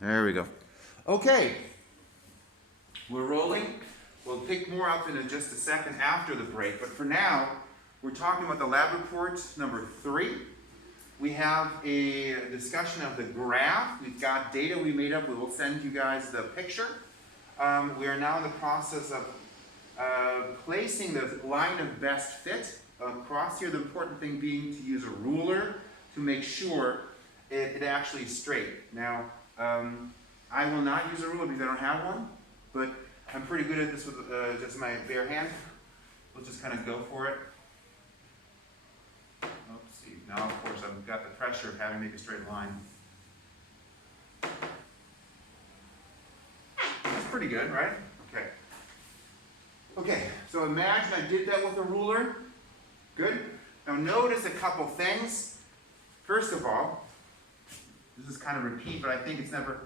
There we go. Okay, we're rolling. We'll pick more up in just a second after the break, but for now, we're talking about the lab report number 3. We have a discussion of the graph. We've got data we made up. We will send you guys the picture. We are now in the process of placing the line of best fit across here. The important thing being to use a ruler to make sure it actually is straight. Now, I will not use a ruler because I don't have one, but I'm pretty good at this with just my bare hand. We'll just kind of go for it. Let's see. Now, of course, I've got the pressure of having to make a straight line. That's pretty good, right? Okay. Okay, so imagine I did that with a ruler. Good. Now notice a couple things. First of all, this is kind of repeat, but I think it's never,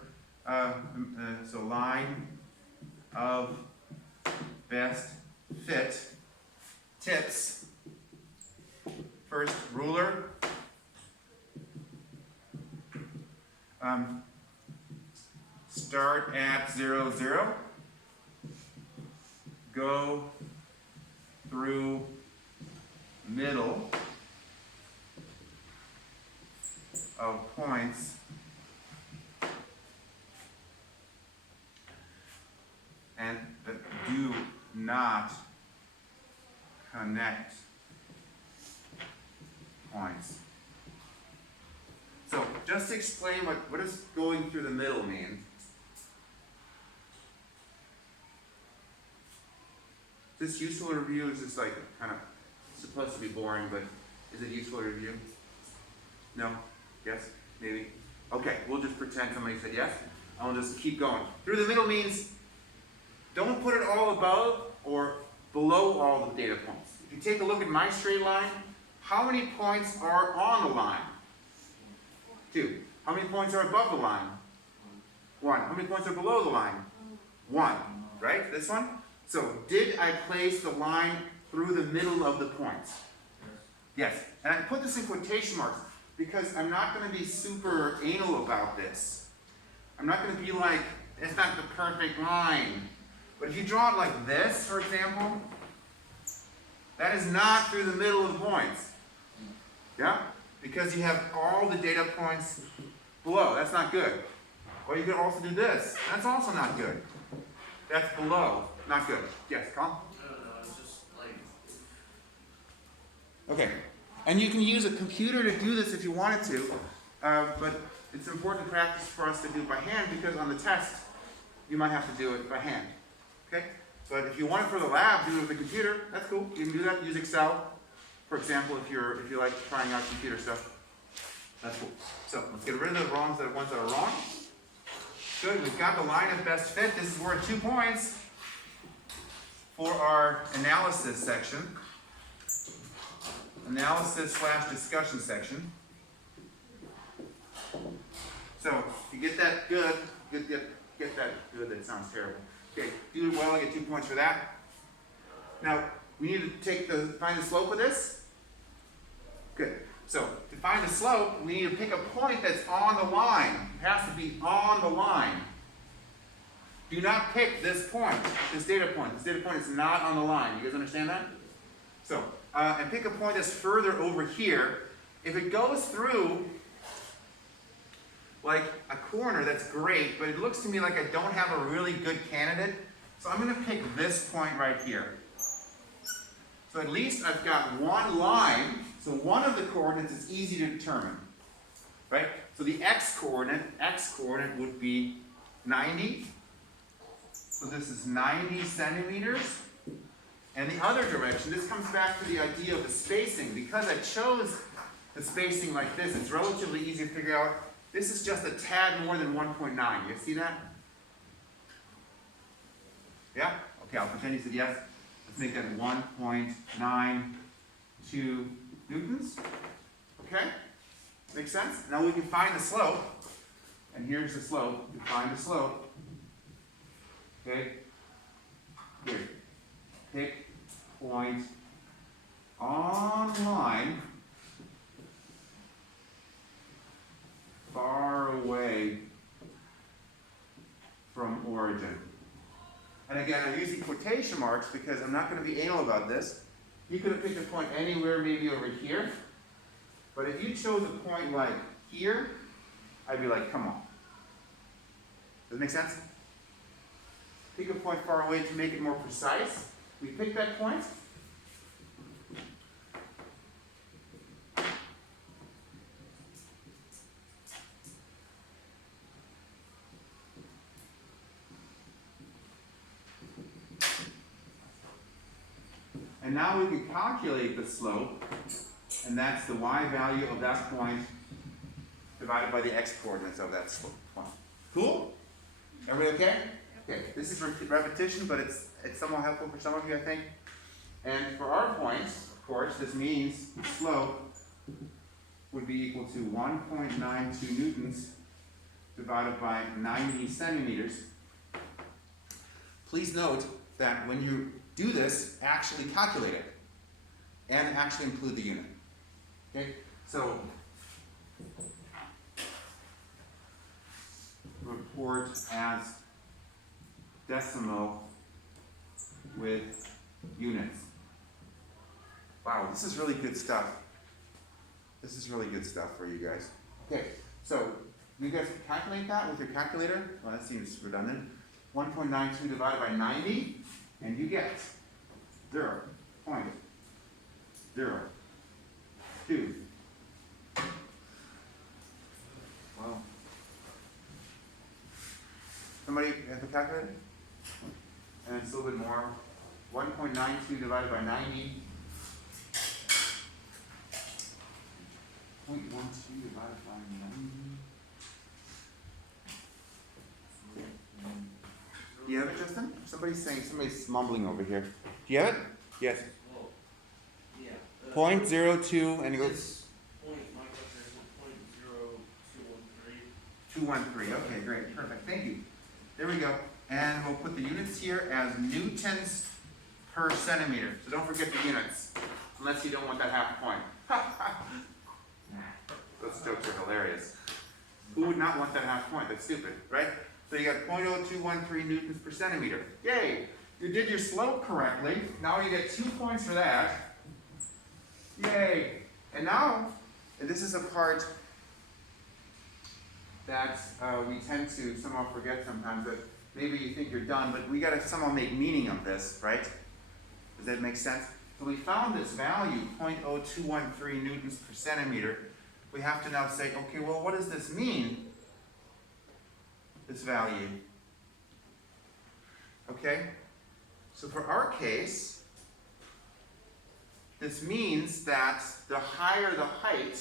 so line of best fit, tips, first ruler, start at 0, 0, go through middle of points and that do not connect points. So just to explain what does going through the middle mean. Is this useful to review? Is this like kind of supposed to be boring, but is it useful to review? No? Yes? Maybe? Okay, we'll just pretend somebody said yes. I'll just keep going. Through the middle means don't put it all above or below all the data points. If you take a look at my straight line, how many points are on the line? 2. How many points are above the line? 1. How many points are below the line? 1. Right? This one? So, did I place the line through the middle of the points? Yes. And I put this in quotation marks because I'm not going to be super anal about this. I'm not going to be like, it's not the perfect line. But if you draw it like this, for example, that is not through the middle of the points. Yeah? Because you have all the data points below. That's not good. Or you could also do this. That's also not good. That's below. Not good. Yes, Colin? No, it's just like... Okay. And you can use a computer to do this if you wanted to, but it's important practice for us to do it by hand because on the test, you might have to do it by hand. Okay? But if you want it for the lab, do it with the computer. That's cool. You can do that. Use Excel, for example, if you like trying out computer stuff. That's cool. So let's get rid of the ones that are wrong. Good. We've got the line of best fit. This is worth 2 points for our analysis section. Analysis/discussion section. So if you get that good, get that good. That sounds terrible. Okay, do it well, I get 2 points for that. Now, we need to find the slope of this. Good. So, to find the slope, we need to pick a point that's on the line. It has to be on the line. Do not pick this point, this data point. This data point is not on the line. You guys understand that? So, and pick a point that's further over here. If it goes through like a corner, that's great, but it looks to me like I don't have a really good candidate. So I'm going to pick this point right here. So at least I've got one line, so one of the coordinates is easy to determine. Right? So the x-coordinate would be 90. So this is 90 centimeters. And the other direction, this comes back to the idea of the spacing. Because I chose the spacing like this, it's relatively easy to figure out. This is just a tad more than 1.9. You see that? Yeah? Okay, I'll pretend you said yes. Let's make that 1.92 newtons. Okay? Makes sense? Now we can find the slope. And here's the slope. We find the slope. Okay? Good. Pick point on line far away and again, I'm using quotation marks because I'm not going to be anal about this. You could have picked a point anywhere, maybe over here. But if you chose a point like here, I'd be like, come on. Does it make sense? Pick a point far away to make it more precise. We pick that point. And now we can calculate the slope, and that's the y value of that point divided by the x coordinates of that slope point. Cool? Everybody okay? Okay, this is repetition, but it's somewhat helpful for some of you, I think. And for our points, of course, this means the slope would be equal to 1.92 newtons divided by 90 centimeters. Please note that when you do this, actually calculate it and actually include the unit. Okay, so report as decimal with units. Wow, this is really good stuff. This is really good stuff for you guys. Okay, so you guys can calculate that with your calculator. Well, that seems redundant. 1.92 divided by 90, and you get 0.02. Wow. Somebody have a calculator? And it's a little bit more. 1.92 divided by 90. 0.12 divided by 90. Do you have it, Justin? Somebody's mumbling over here. Do you have it? Yes. Well, yeah. 0.02, and it goes. This point, my question is 0.0213. 213. Okay, great, perfect. Thank you. There we go. And we'll put the units here as newtons per centimeter. So don't forget the units, unless you don't want that half point. Those jokes are hilarious. Who would not want that half point? That's stupid, right? So you got 0.0213 newtons per centimeter. Yay! You did your slope correctly. Now you get 2 points for that. Yay! And now, and this is a part that we tend to somehow forget sometimes, that maybe you think you're done, but we got to somehow make meaning of this, right? Does that make sense? So we found this value, 0.0213 newtons per centimeter. We have to now say, okay, well, what does this mean? This value. Okay? So for our case, this means that the higher the height,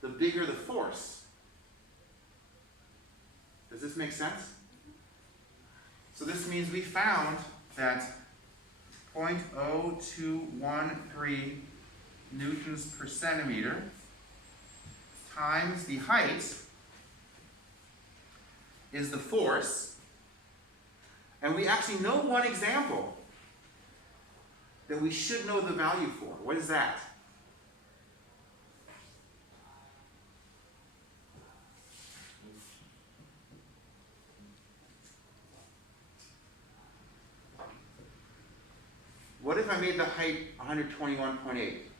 the bigger the force. Does this make sense? So this means we found that 0.0213 newtons per centimeter times the height is the force. And we actually know one example that we should know the value for. What is that? What if I made the height 121.8?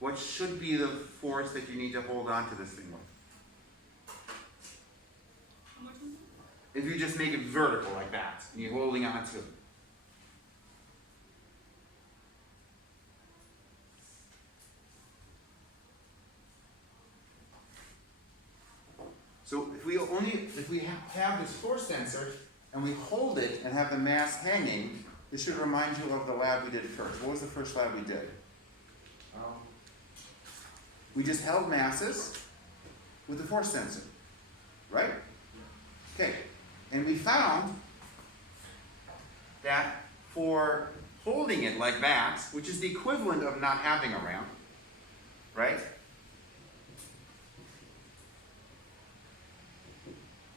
What should be the force that you need to hold on to this thing with? How much is it? If you just make it vertical like that, and you're holding on to it. So if we have this force sensor, and we hold it and have the mass hanging, this should remind you of the lab we did first. What was the first lab we did? We just held masses with the force sensor, right? Okay, and we found that for holding it like that, which is the equivalent of not having a ramp, right?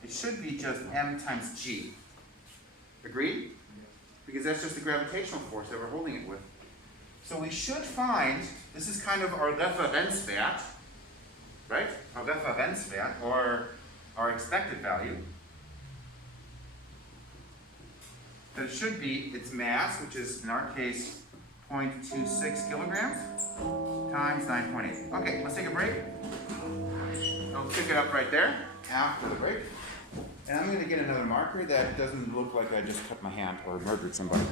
It should be just m times g. Agreed? Because that's just the gravitational force that we're holding it with. So we should find, this is kind of our Referenzwert, right? Our Referenzwert, or our expected value, that it should be its mass, which is in our case 0.26 kilograms, times 9.8. Okay, let's take a break. I'll pick it up right there after the break. And I'm going to get another marker that doesn't look like I just cut my hand or murdered somebody.